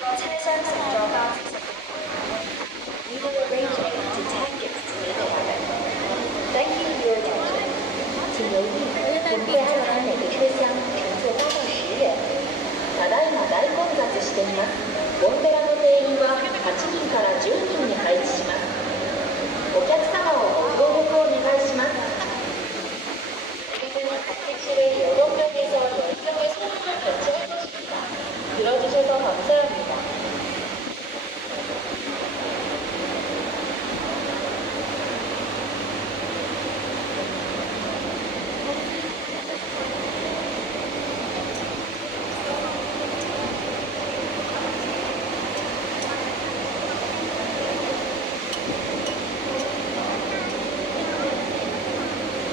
We will arrange 8 to 10 gifts to meet the cabin. Thank you for your attention. 请留意，我们会安排每个车厢乘坐8到10人。ただいま大混雑しています。ゴンドラの定員は8人から10人に配置します。お客様をご協力お願いします。이곳은 각택시를 8명에서 10명의 손으로 결정할 것입니다. 들어주셔서 감사합니다.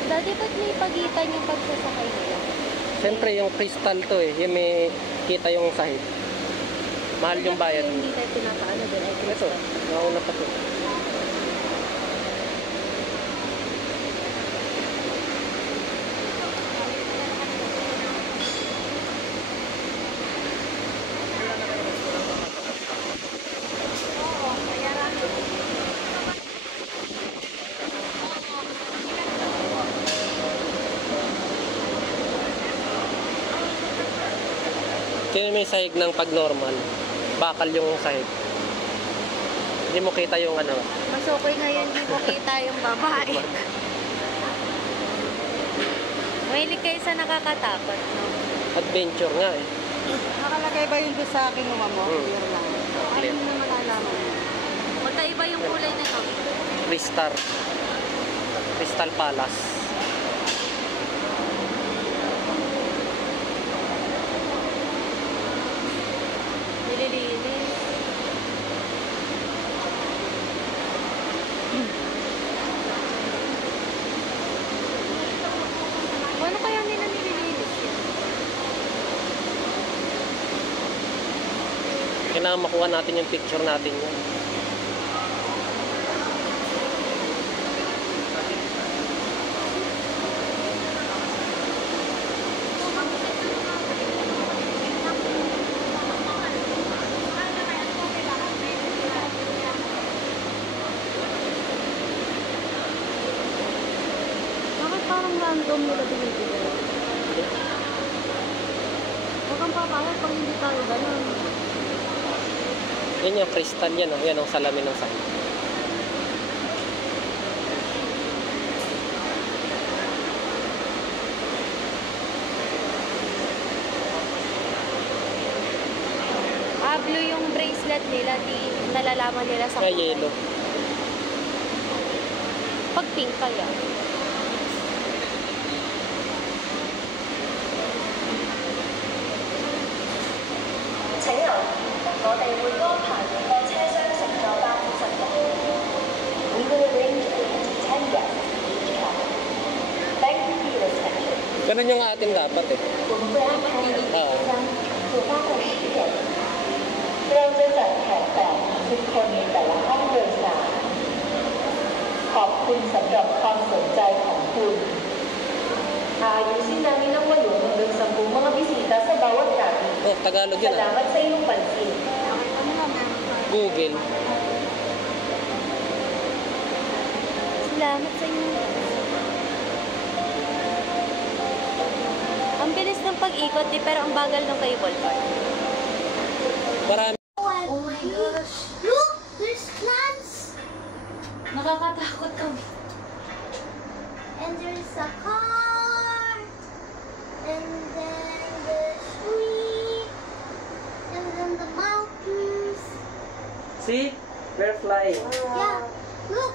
Dati ba't may pagitan yung pagsasakay nila? Siyempre yung crystal to eh, yung may kita yung sahig. Mahal yung bayad. Hindi tayo pinakaano doon ay Ito, crystal. nauna pa to. Kaya may sahig ng pag normal, bakal yung sahig. Hindi mo kita yung ano. Mas okay ngayon, hindi mo kita yung babae. Mahilig kayo sa nakakatakot, no? Adventure nga eh. Nakalagay ba yun doon sa kinuha mo? Clear lang. Ay, Clear. hindi na malalaman. Magkaiba yung kulay na to. Crystal Palace. Nililinis. Ano kaya nila nililinis yan? Kailangan makuha natin yung picture natin yun. Bakit parang random nila binibigay? Huwag kang papayag pag hindi tayo ganun. Yan yung crystal yan, oh. Yan ang salamin ng sahig. Blue yung bracelet nila, di nalalaman nila sa Kaya kulay. yellow. Pag pink kaya. We will arrange 8 to 10 guests to each cabin. Thank you for your attention. Ganun yung atin dapat eh. 我们会安排每个车厢乘坐8到10人。เราจะจัดแขกแบบทุกคนในแต่ละห้องโดยสารขอบคุณสำหรับความสนใจของคุณ Ayusin namin ang wayo hanggang 10 mga bisita sa bawat gabi. Oh, Tagalog yun ah. Salamat sa iyong pansin. Google. Salamat sa inyo. Ang bilis ng pag-ikot, di, pero ang bagal ng cable car. Marami. Oh my gosh. Look, there's plants. Nakakatakot kami. And there's a car. And then the tree. And then the mountains. See? We're flying. Yeah. Look,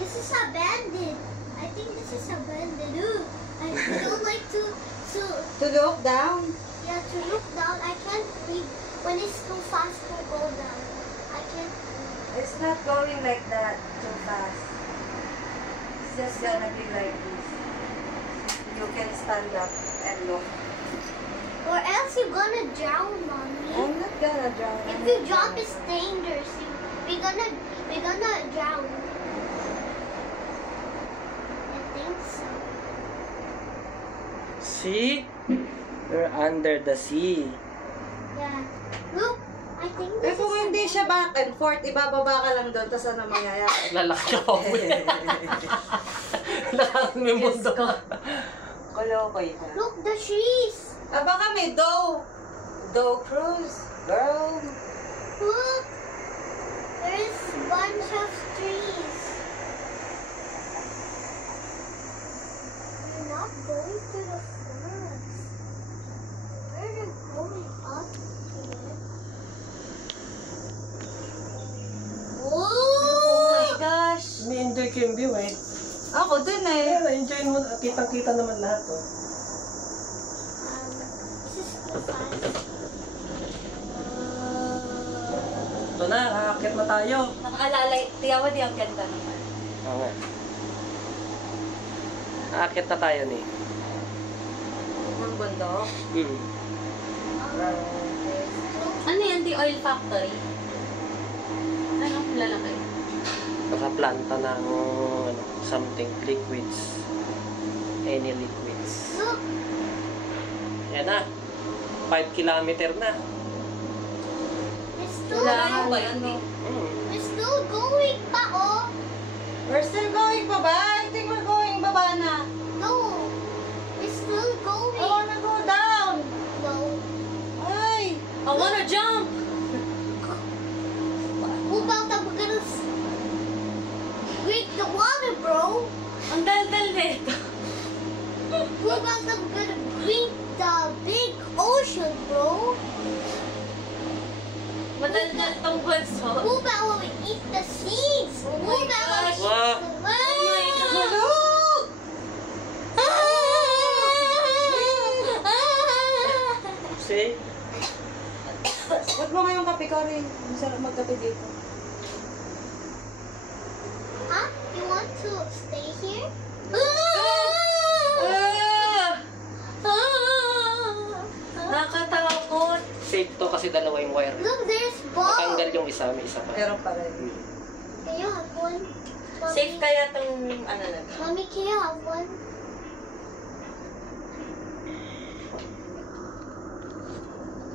this is abandoned. I think this is abandoned. Ooh, I don't like to To look down. yeah, to look down. I can't read when it's too fast to go down. I can't. It's not going like that too fast. It's just gonna be like this. You can stand up and look. Or else you're gonna drown, mommy. I'm not gonna drown. If you drop, it's dangerous. We're gonna drown. I think so. See? We're under the sea. Yeah. Look, I I think Eh this kung is hindi siya back and forth, ibababa ka lang doon, tapos ano mangyayari? Lalaki ako. Lahat may mundo. Koloko ito. Look, the trees. Ah, baka may dough. Dough cruise. Girl. Look, there's a bunch of trees. We're not going to the forest. We're going up here. Oh my gosh. Ni-enjoy ko yung view eh. Ako din eh. Kaya na-enjoy mo. Kitang-kita naman lahat oh. This is the fun. Ito na, kakakit na tayo. Nakaalalay, tiyawa di ang ganda naman. Oo nga. Kakakit na tayo ni. Ng bundok. Ano yan, the oil factory? Ano, lalaki? Baka planta ng ano, something, liquids. Any liquids. Look, Yan na. 5 kilometer na. we're still Malayo going. ba yun, di? We're still going pa, oh. We're still going pa ba? I think we're going baba na. No, we're still I going. wanna go down. No. Ay. I wanna jump! Who about that we're gonna break the water, bro? Ang dal-dal nito. Who about that we're gonna break the big ocean, bro? Madal-dal tong bunso. Who about when we eat the seeds? Who about when we gosh. eat Wow. the Look! See? Huwag mo ngayong kape ko rin. Masarap magkape dito. Huh? You want to stay here? Nakatakot. Safe to kasi dalawa yung wire. Look, there's balls. Matanggal yung isa, may isa pa. Meron pa rin. Can you have one? Mommy? Safe kaya tong ano na to? Mommy, can you have one?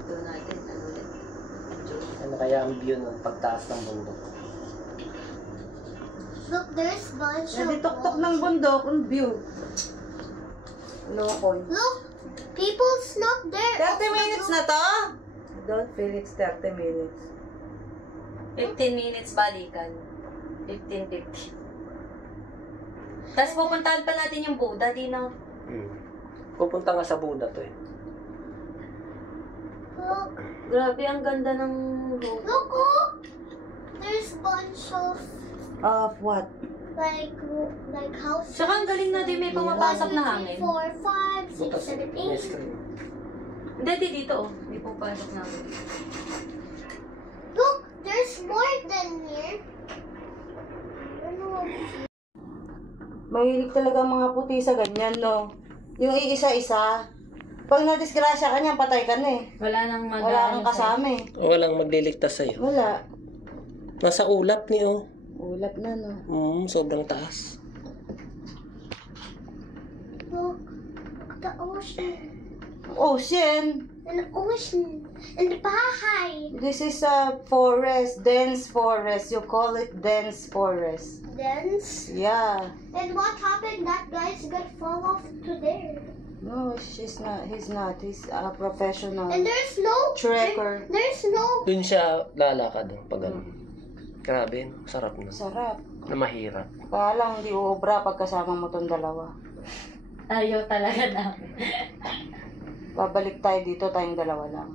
Doon natin, ano ulit. Ano kaya ang view ng pagtaas ng bundok? Look, there's bunch of Naditok-tok balls. ng bundok ang view. Lokoy. Look, people's not there. 30 minutes na to? I don't feel it's 30 minutes. 15 minutes balikan. 15:50. Tapos pupuntahan pa natin yung Buddha, di na. Pupunta nga sa Buddha to eh. Look, Grabe, ang ganda ng room. look, oh. There's bunch of Of what? like houses. Tsaka ang galing na din may pumapasok na 1, 2, 3, hangin. 4, 5, 6, Bukas 7, may 8. screen. Hindi, di dito oh. May pupasok na hangin. Look, there's more than here. Mahilig talaga ang mga puti sa ganyan, no? Yung iisa-isa. Pag nadisgrasya ka niyan, patay ka na eh. Wala nang mag- Wala kang kasama eh. Walang magliligtas sa'yo. Wala. Nasa ulap ni oh. Ulap na, no? Sobrang taas. Look, the ocean. Ocean. An ocean. And the bahay. This is a forest, dense forest. You call it dense forest. Dense. Yeah. And what happened? That guy's gonna fall off to there. No, she's not. He's not. He's a professional. And there's no Trekker. There's no. Dun siya lalakad pag ano. Grabe, no? Sarap na. Sarap. Na mahirap. Kaya lang, hindi uubra pagkasama mo tong dalawa. Ayaw talaga namin. Babalik tayo dito, tayong dalawa lang.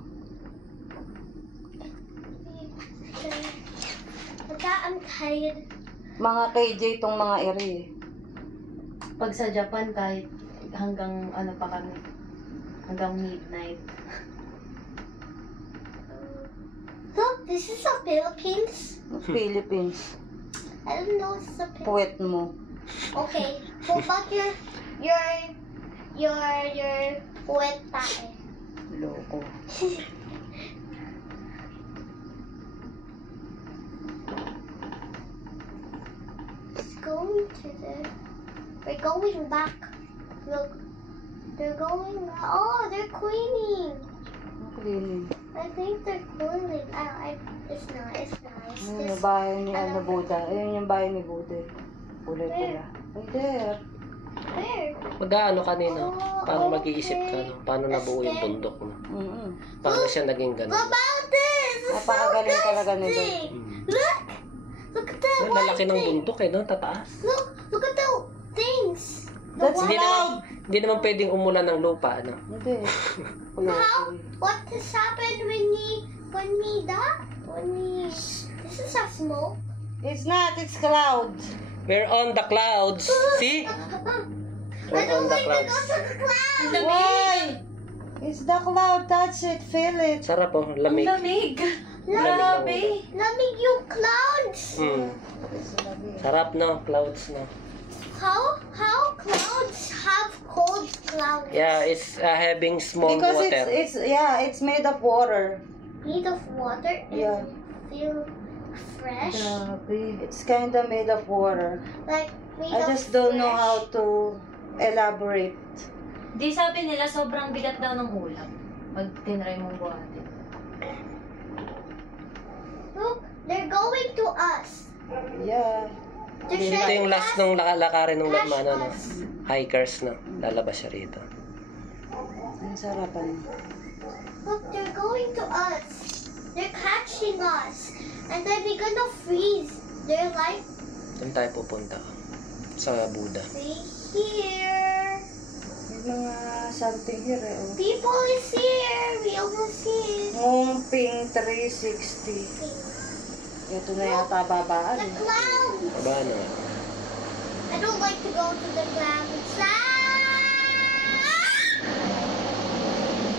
I'm tired. Mga KJ tong mga eri. Pag sa Japan, kahit hanggang ano pa kami. Hanggang midnight. Look, this is the Philippines. Philippines. I don't know it's the Philippines. Puwet mo. Okay, what about your puwet tae? Loko. It's going to there. We're going back. Look, they're going. Oh, they're cleaning. Cleaning. I think they're cooling. It's not. It's nice. Yung bahay ni Buddha. Ayun yung bahay ni Buddha. Kulay pula. Right there. Where? Mag-aano kanina? Paano mag-iisip ka? No? Paano nabuo yung bundok mo? Paano siya naging ganun? About this! It's Napakagaling talaga nila. Look! Look at that Ang white lalaki ng thing. bundok eh, no? Tataas. Look at the things. That's Hindi naman pwedeng umulan ng lupa, ano? Hindi. What has happened when this is a smoke? It's not. It's clouds. We're on the clouds. See? I We're on don't the like to go clouds. to the clouds. Why? It's the cloud. Touch it. Feel it. Sarap oh, lamig. Lamig. Lamig. Lamig yung clouds. Sarap no, clouds no. How clouds have cold clouds? Yeah, it's having small Because water. it's made of water. Made of water and Yeah. feel fresh. It's kind of made of water. Like made I of just don't know fresh. how to elaborate. Di sabi nila sobrang bigat daw ng ulam. Pag tinry mong buhatin. Look, they're going to us. Yeah. They're Ito showing yung last us. nung lalakarin ng Crash ano, no? us. Hikers no. Lalabas siya rito. Ang sarapan. Look, they're going to us. They're catching us. And then we're gonna freeze. They're like, Saan tayo pupunta? Sa Buddha. see here. May mga something here eh. Oh. People is here. We almost see it. Ngumping 360. Ito na yata babaan. The clouds. Aba na. I don't like to go to the clouds.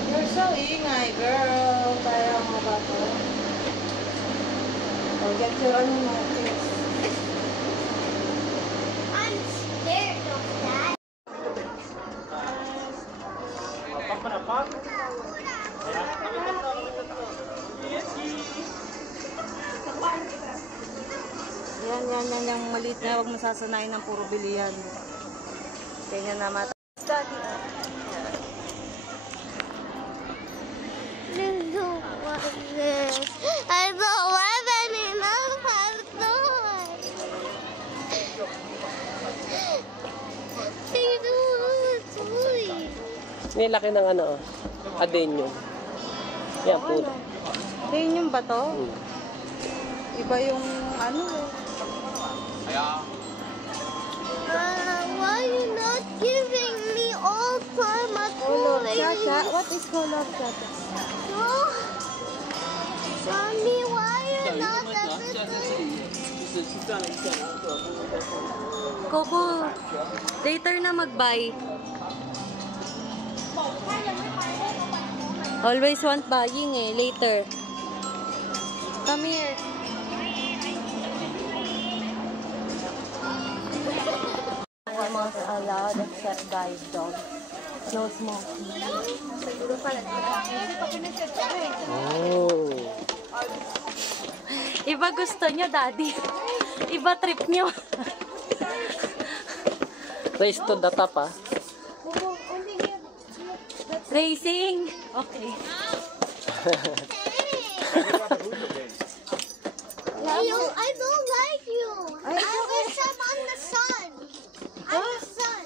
You're so ingay, girl. Tayo mga bata. Oh, get your ano natin. I'm scared of that. Yan yung maliit na. Huwag masasanayin ng puro bilihan. Kaya na mata. I don't have any carton. Nilaki ng ano oh. Adenium. Yan po. Tingin yung bato. Iba yung ano eh. Why you not giving me all time at Color school? Chacha. What is color Chacha? No. Mommy, why you not everything? Coco, later na mag-buy. Always want buying eh, later. Come here. Animals allowed except guide dog. No smoking. Oh. Iba gusto nyo, daddy. Iba trip nyo. Race to the top ah. Racing. Okay. I don't like you. I wish I'm on the sun. I'm the sun.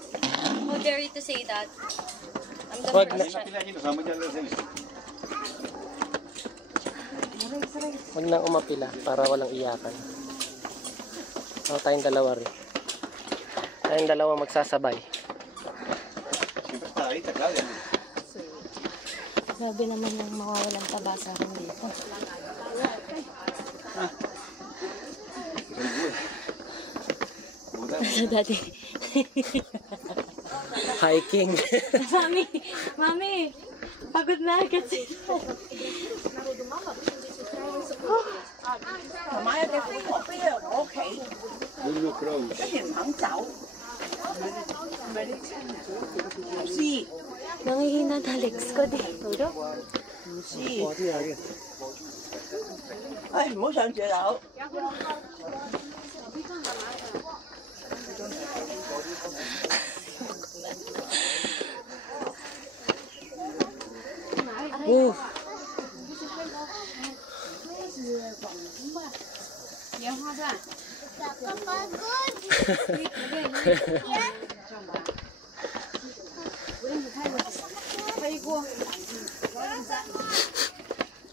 How dare you to say that? I'm the Wag na. Wag na umapila para walang iyakan. O, tayong dalawa rin. Tayong dalawa magsasabay. Sabi naman yung mawawalang taba sa akin dito. So, daddy. Hiking. Mami, pagod na agad sila. Nangihina na legs ko dito.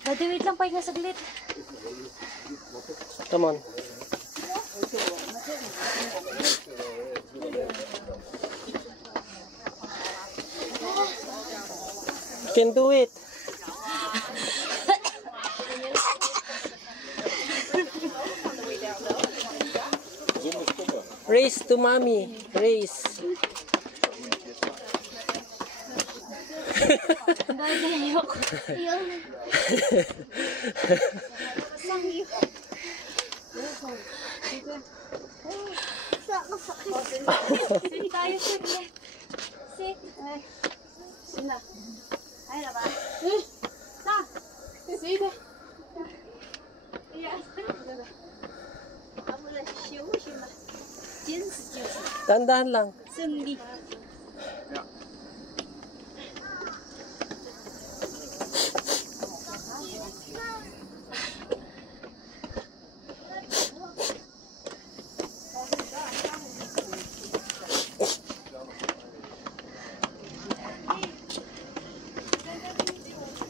Daddy, wait lang, pahinga saglit. Come on. You can do it. Race to mommy. Race. Daddy, ayoko. Sit tayo, saglit. Sit. Sina. Ay, na ba? Sa. Sige. Dahan-dahan lang.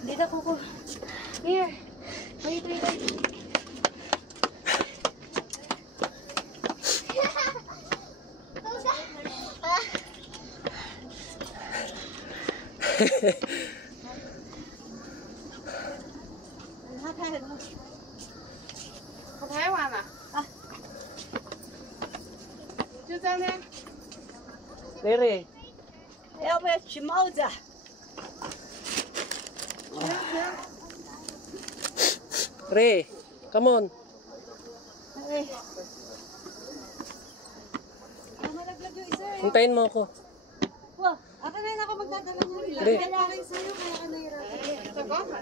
Dito ko. Here. Wait. Rere. Re, come on. Hintayin mo ako. Ako na yun ako magdadala niya. Re. Kailangan sa'yo, kaya ka nahirapan.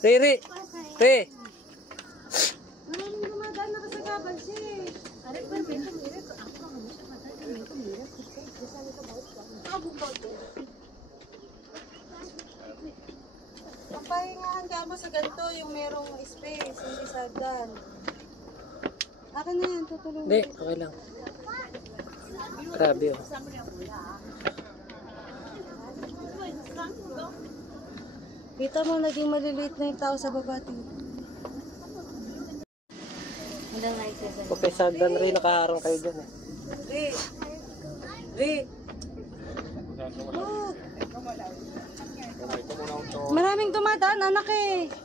Re. Re. Dumadaan na kasagaban siya eh. Ang pahingahan ka mo sa ganito, yung merong space, hindi sagdan. Akin na yan, tutulungan. Hindi, okay lang. Grabe oh. Kita mo, naging maliliit na yung tao sa babati. Okay, sagdan rin, nakaharang kayo dyan eh. Re! Maraming dumadaan, anak eh. Te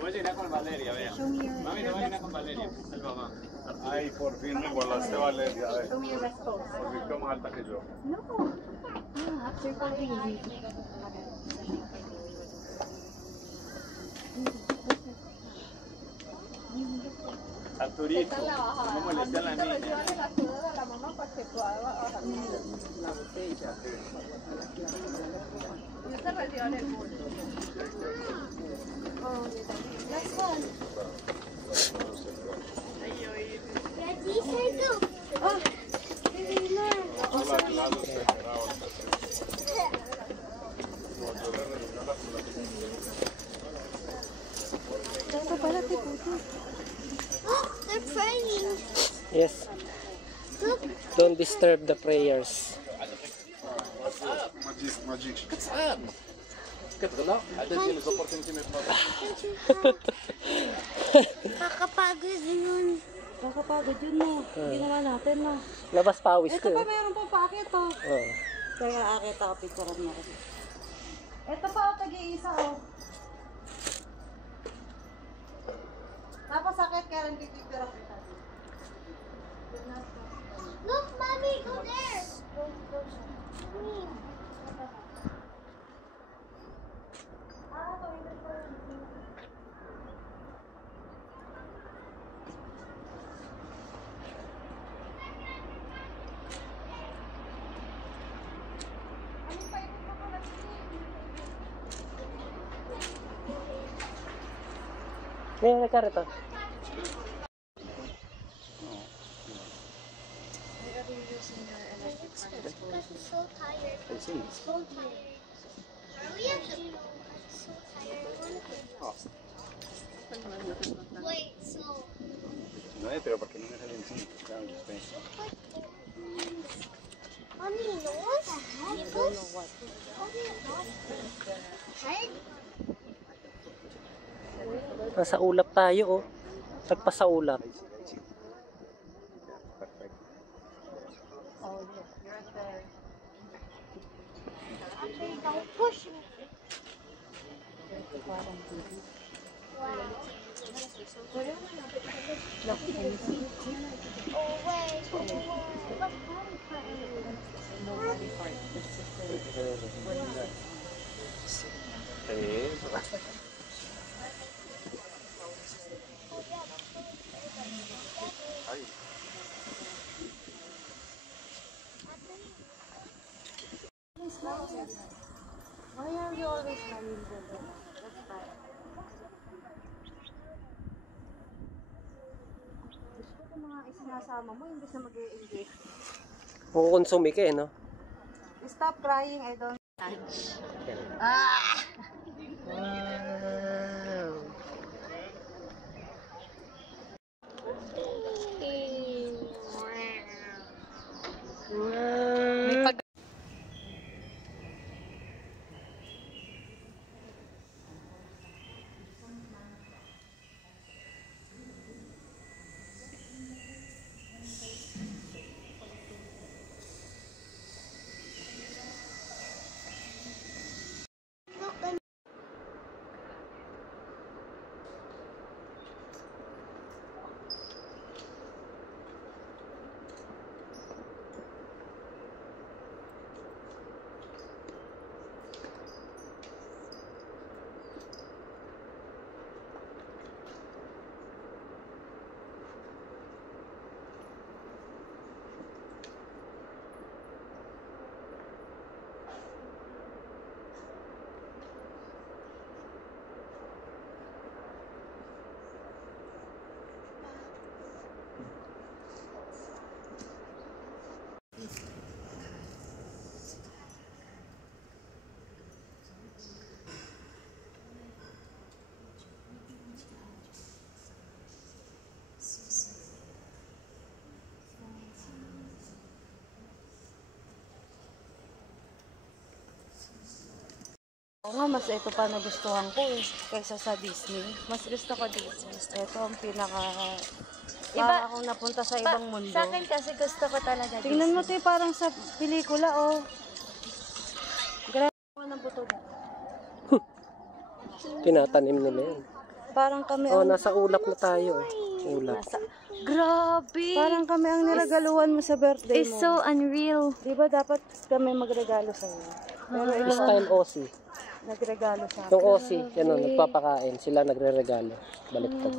voy a llenar con Valeria, vea. Mami, te voy a llenar con Valeria. El mamá. Ay, por fin me igualaste Valeria, a ver. Por fin fue más alta que yo. Arturito, no molestes a la niña. They're praying. Yes. Don't disturb the prayers. Kakapagod yun. Kakapagod yun mo. Ginawa natin na. Labas pawis Ito ko. pa, meron pa paakit oh. Oh. Kaya akit ako, picturean mo. Ito pa, tag-iisa oh. Tapos akit, kaya rin pipicture ako. Look, mommy, go there. Mommy. Ngayon, karito. I'm so tired. I see. So tired. Are we at the pool? I'm so tired. Wait, so No es, pero porque no me sale encima. Claro, yo estoy. Mommy knows? Nipples? Head? Nasa ulap tayo, oh. Nagpasa ulap. Ahí sí. Perfecto. Okay, don't push me. Oh, wait. Why are you always coming to the... That's right. Gusto ko mga isinasama mo, hindi sa mag-i-engage. Kukonsumi ka, no? Stop crying, I don't... Oo nga, mas ito pa nagustuhan ko eh, kaysa sa Disney. Mas gusto ko Disney. Ito ang pinaka... Para akong napunta sa ibang mundo. Sa akin kasi gusto ko talaga Tingnan mo ito parang sa pelikula, oh. Grabe ng buto. Tinatanim nila yan. Parang kami Oh, ang... nasa ulap na tayo. Ulap. Grabe! Parang kami ang niragaluhan mo sa birthday It's mo. so unreal. Di ba dapat kami magregalo sa iyo? Pero ikaw Style Aussie. nagregalo sa Yung akin. Aussie, yan o, nagpapakain. Sila nagre-regalo. Baliktad.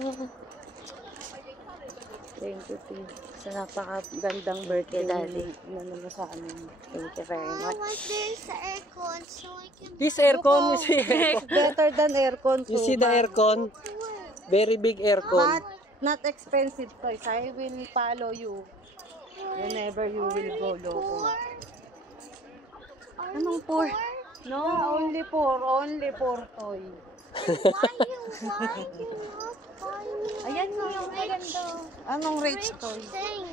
Thank you, T. Sa napakagandang birthday Daddy. na naman sa amin. Thank you very I much. want this aircon so I can... This aircon, you see aircon. Better than aircon. You see the aircon? Very big aircon. Not expensive toys. I will follow you whenever you will go loco. Anong poor? No, only for toy. Why you not buy me Ayan mo yung maganda. Anong rich toy? thing?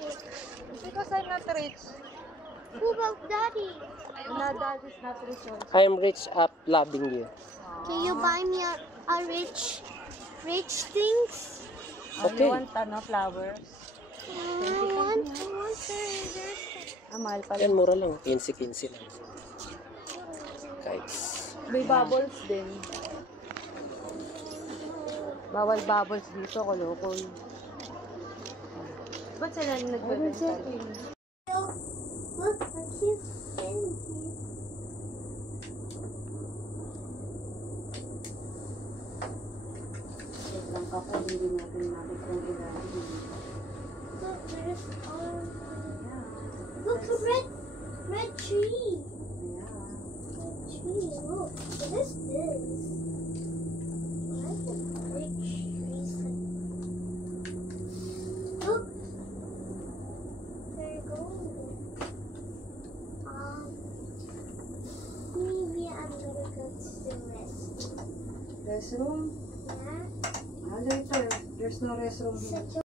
Because I'm not rich. Who about daddy? That is not rich. I'm rich up loving you. Can you buy me a rich things? Okay. You want flowers? I want there's Mahal pala. Yan, mura lang. 15-15 lang. Kites. May bubbles din. Bawal bubbles dito, kolokol. Ba't sila nagbebenta? Look, a cute candy. Check lang ako, hindi natin kung ilalim. Look, there's look a red tree. Red tree. Look, what is this? Why is it big trees? restroom? Yeah. Later. There's no restroom here.